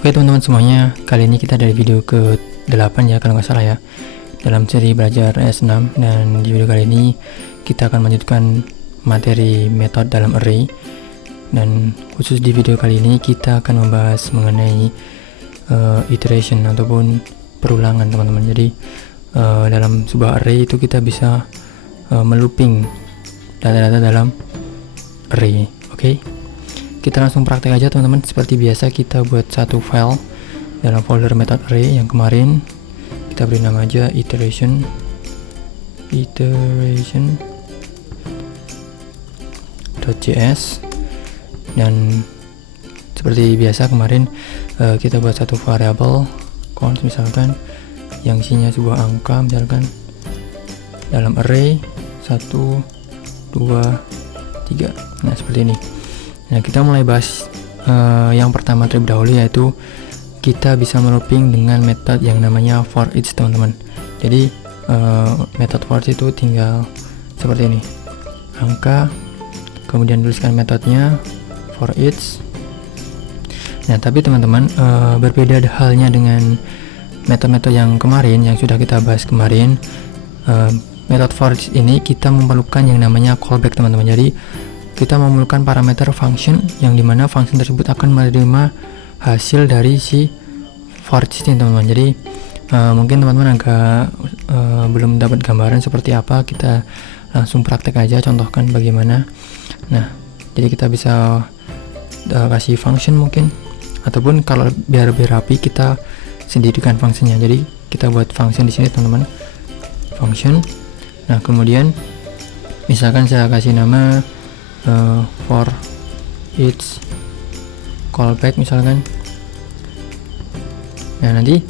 Oke teman-teman semuanya, kali ini kita dari video ke-8 ya kalau nggak salah ya, dalam seri belajar S6. Dan di video kali ini kita akan melanjutkan materi metode dalam array. Dan khusus di video kali ini kita akan membahas mengenai iteration ataupun perulangan teman-teman. Jadi dalam sebuah array itu kita bisa melooping data-data dalam array. Oke. Kita langsung praktek aja teman-teman. Seperti biasa kita buat satu file dalam folder method array yang kemarin. Kita beri nama aja iteration.js. Dan seperti biasa kemarin kita buat satu variable count misalkan yang isinya sebuah angka misalkan dalam array 1, 2, 3. Nah seperti ini. Nah kita mulai bahas yang pertama terlebih dahulu, yaitu kita bisa melooping dengan metode yang namanya for each teman-teman. Jadi metode for each itu tinggal seperti ini, angka, kemudian tuliskan metodenya for each. Nah tapi teman-teman berbeda halnya dengan metode-metode yang kemarin yang sudah kita bahas kemarin. Metode for each ini kita memerlukan yang namanya callback teman-teman. Jadi kita memerlukan parameter function yang dimana function tersebut akan menerima hasil dari si for each ini teman-teman. Jadi mungkin teman-teman agak belum dapat gambaran seperti apa, kita langsung praktek aja, contohkan bagaimana. Nah jadi kita bisa kasih function mungkin, ataupun kalau biar lebih rapi kita sendirikan fungsinya. Jadi kita buat function di sini teman-teman, function. Nah kemudian misalkan saya kasih nama for each callback misalkan. Nah nanti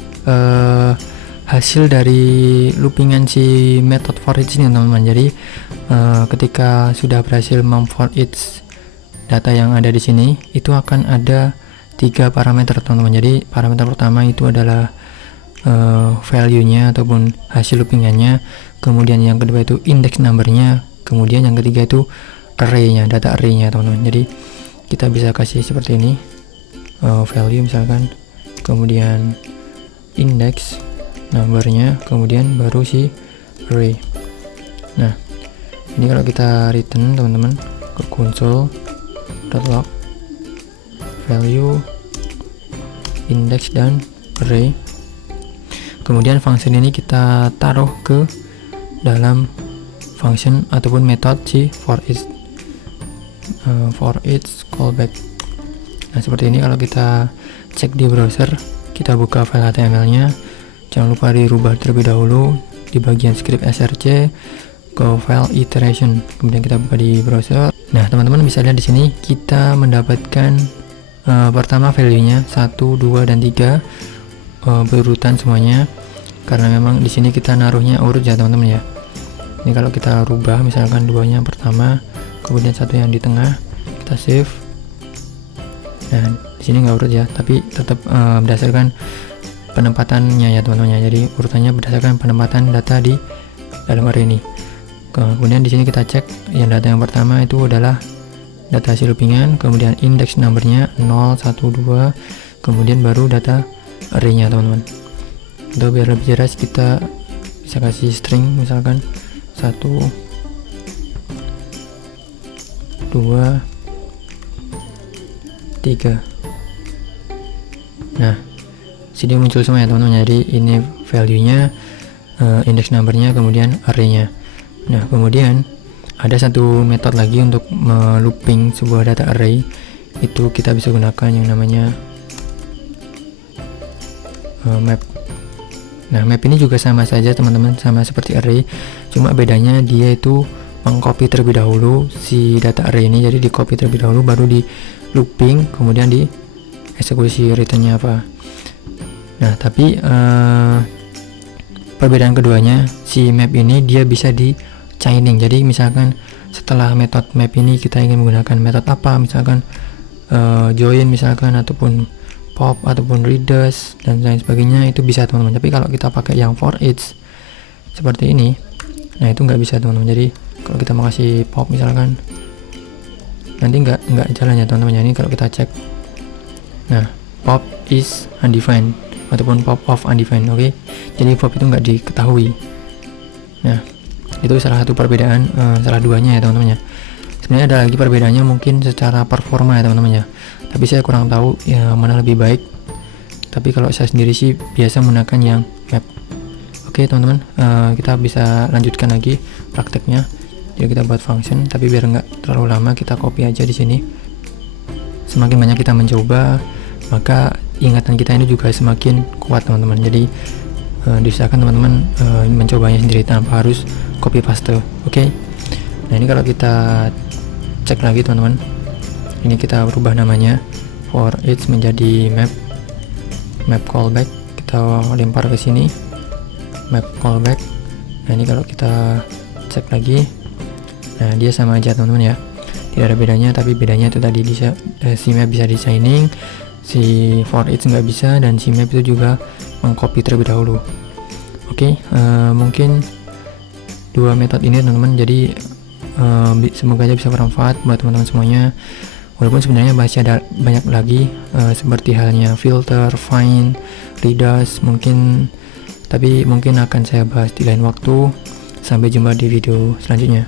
hasil dari loopingan si method for each ini teman-teman. Jadi ketika sudah berhasil for each data yang ada di sini, itu akan ada 3 parameter teman-teman. Jadi parameter pertama itu adalah value-nya ataupun hasil loopingannya, kemudian yang kedua itu index number-nya, kemudian yang ketiga itu array-nya, data array-nya teman-teman. Jadi kita bisa kasih seperti ini, value misalkan, kemudian index number-nya, kemudian baru si array. Nah ini kalau kita return teman-teman ke console.log value, index, dan array, kemudian function ini kita taruh ke dalam function ataupun metode si for each callback. Nah seperti ini. Kalau kita cek di browser, kita buka file HTML-nya, jangan lupa dirubah terlebih dahulu di bagian script src ke file iteration, kemudian kita buka di browser. Nah teman-teman bisa lihat di sini kita mendapatkan pertama value-nya 1, 2, dan 3 berurutan semuanya, karena memang di sini kita naruhnya urut ya teman-teman ya. Ini kalau kita rubah misalkan 2-nya yang pertama, kemudian 1 yang di tengah, kita save. Nah di sini nggak urut ya, tapi tetap berdasarkan penempatannya ya teman-teman ya. Jadi urutannya berdasarkan penempatan data di dalam array ini. Kemudian di sini kita cek yang data yang pertama itu adalah data hasil loopingan, kemudian index numbernya 0, 1, 2, kemudian baru data array-nya teman-teman. Untuk biar lebih jelas kita bisa kasih string misalkan 1, 2, 3. Nah sini muncul semua ya teman-teman. Jadi ini value-nya, index number-nya, kemudian array-nya. Nah kemudian ada satu metode lagi untuk melooping sebuah data array. Itu kita bisa gunakan yang namanya map. Nah map ini juga sama saja teman-teman, sama seperti array, cuma bedanya dia itu mengcopy terlebih dahulu si data array ini. Jadi di copy terlebih dahulu, baru di looping, kemudian di eksekusi returnnya apa. Nah tapi perbedaan keduanya, si map ini dia bisa di chaining. Jadi misalkan setelah metode map ini kita ingin menggunakan metode apa, misalkan join misalkan, ataupun pop, ataupun reduce, dan lain sebagainya, itu bisa teman-teman. Tapi kalau kita pakai yang for each seperti ini, nah itu nggak bisa teman-teman. Jadi kalau kita mau kasih pop misalkan, nanti nggak jalan ya teman-teman. Ini kalau kita cek, nah pop is undefined ataupun pop of undefined. Oke, jadi pop itu nggak diketahui. Nah, itu salah satu perbedaan, salah duanya ya teman-teman ya. Sebenarnya ada lagi perbedaannya mungkin secara performa ya teman-teman ya, tapi saya kurang tahu ya mana lebih baik. Tapi kalau saya sendiri sih biasa menggunakan yang map. Oke teman-teman, kita bisa lanjutkan lagi prakteknya. Jadi kita buat function, tapi biar nggak terlalu lama kita copy aja di sini. Semakin banyak kita mencoba, maka ingatan kita ini juga semakin kuat teman-teman. Jadi diusahakan teman-teman mencobanya sendiri tanpa harus copy paste. Oke. Nah ini kalau kita cek lagi teman-teman, ini kita rubah namanya for each menjadi map callback. Kita lempar ke sini map callback. Nah ini kalau kita cek lagi, nah dia sama aja teman-teman ya, tidak ada bedanya. Tapi bedanya itu tadi bisa si map bisa designing, si for each nggak bisa, dan si map itu juga mengcopy terlebih dahulu. Oke, mungkin dua metode ini teman-teman, jadi semoga aja bisa bermanfaat buat teman-teman semuanya. Walaupun sebenarnya masih ada banyak lagi seperti halnya filter, find, redux mungkin, tapi mungkin akan saya bahas di lain waktu. Sampai jumpa di video selanjutnya.